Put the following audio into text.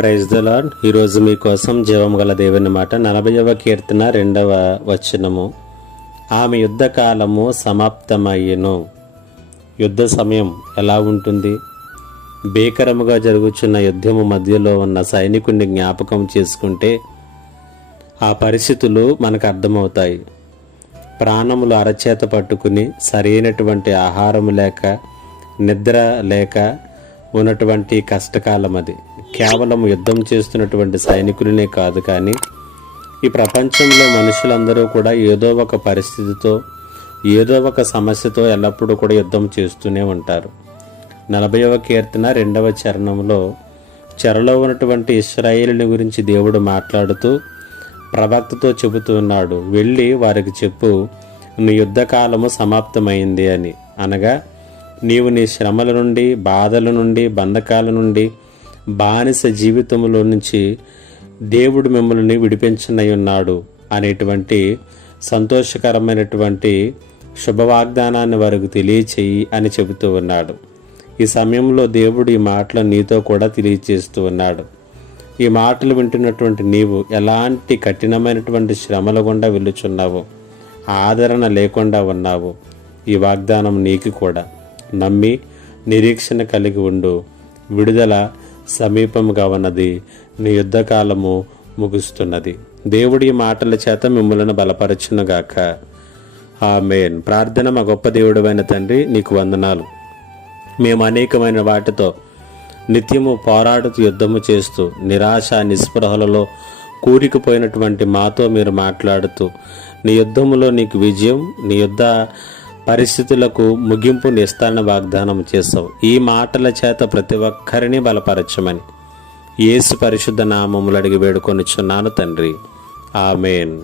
Praise the lord ఈరోజు మీకోసం జీవం గల దేవుని మాట. నలభైవ కీర్తన రెండవ వచనము. ఆమె యుద్ధ కాలము సమాప్తమయ్యను. యుద్ధ సమయం ఎలా ఉంటుంది? భీకరముగా జరుగుచున్న యుద్ధము మధ్యలో ఉన్న సైనికుడిని జ్ఞాపకం చేసుకుంటే ఆ పరిస్థితులు మనకు అర్థమవుతాయి. ప్రాణములు అరచేత పట్టుకుని సరైనటువంటి ఆహారం లేక నిద్ర లేక ఉన్నటువంటి కష్టకాలం అది. కేవలం యుద్ధం చేస్తున్నటువంటి సైనికులనే కాదు కానీ ఈ ప్రపంచంలో మనుషులందరూ కూడా ఏదో ఒక పరిస్థితితో ఏదో ఒక సమస్యతో ఎల్లప్పుడూ కూడా యుద్ధం చేస్తూనే ఉంటారు. నలభైవ కీర్తన రెండవ చరణంలో చెరలో ఉన్నటువంటి ఇస్రాయేలుని గురించి దేవుడు మాట్లాడుతూ ప్రవక్తతో చెబుతున్నాడు వెళ్ళి వారికి చెప్పు నీ యుద్ధకాలము సమాప్తమైంది అని. అనగా నీవు నీ శ్రమల నుండి బాధల నుండి బంధకాల నుండి బానిస జీవితంలో నుంచి దేవుడు మిమ్మల్ని విడిపించనై ఉన్నాడు అనేటువంటి సంతోషకరమైనటువంటి శుభవాగ్దానాన్ని వారికి తెలియచేయి అని చెబుతూ ఉన్నాడు. ఈ సమయంలో దేవుడు ఈ మాటలు నీతో కూడా తెలియచేస్తూ ఉన్నాడు. ఈ మాటలు వింటున్నటువంటి నీవు ఎలాంటి కఠినమైనటువంటి శ్రమల గుండా వెళ్ళుచున్నావు? ఆదరణ లేకుండా ఉన్నావు. ఈ వాగ్దానం నీకు కూడా. నమ్మి నిరీక్షణ కలిగి ఉండు. విడుదల సమీపముగా ఉన్నది. నీ యుద్ధకాలము ముగుస్తున్నది. దేవుడి మాటల చేత మిమ్మల్ని బలపరచునుగాక. ఆమెన్. ప్రార్థన మా గొప్ప దేవుడమైన తండ్రి నీకు వందనాలు. మేము అనేకమైన వాటితో నిత్యము పోరాడుతూ యుద్ధము చేస్తూ నిరాశ నిస్పృహలలో కూరికిపోయినటువంటి మాతో మీరు మాట్లాడుతూ నీ యుద్ధములో నీకు విజయం నీ యుద్ధ పరిస్థితులకు ముగింపు నిస్తారణ వాగ్దానం చేశావు. ఈ మాటల చేత ప్రతి ఒక్కరిని బలపరచమని. యేసు పరిశుద్ధ నామములు అడిగి వేడుకొనిచున్నాను తండ్రి. ఆమెన్.